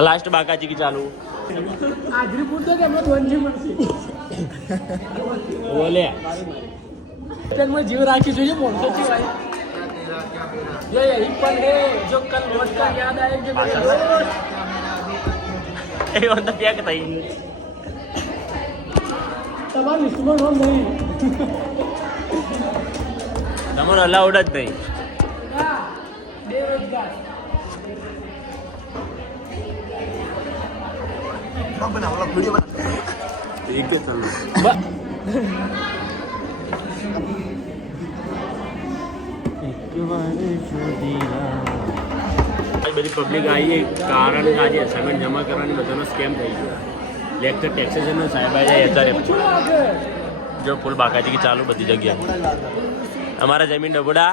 last बाकाची की चालू आजरी पुरतो की आम्हाला 2 जीव મળશે बोले त्यामुळे जीव राखी જોઈએ મોણસોची ભાઈ ये यही पल है जो कल लौट कर याद आएंगे मेरे दोस्त એ onda ત્યાં કે થઈ તમારો લિસ્ટમાં નામ નહીં તમારો અલાઉડ જ નહીં બેરોજગાર એક જ ચાલુ બધી પબ્લિક આવી કારણ આજે અસાઇનમેન્ટ જમા કરવાની બધાનો સ્કેમ થઈ ગયો લેક્ચર ટેક્સેશનનો સાહેબ આવ્યા એચઆરએફ જો ફૂલ બાકાજી ચાલુ બધી જગ્યાએ અમારા જમીન ડબોડા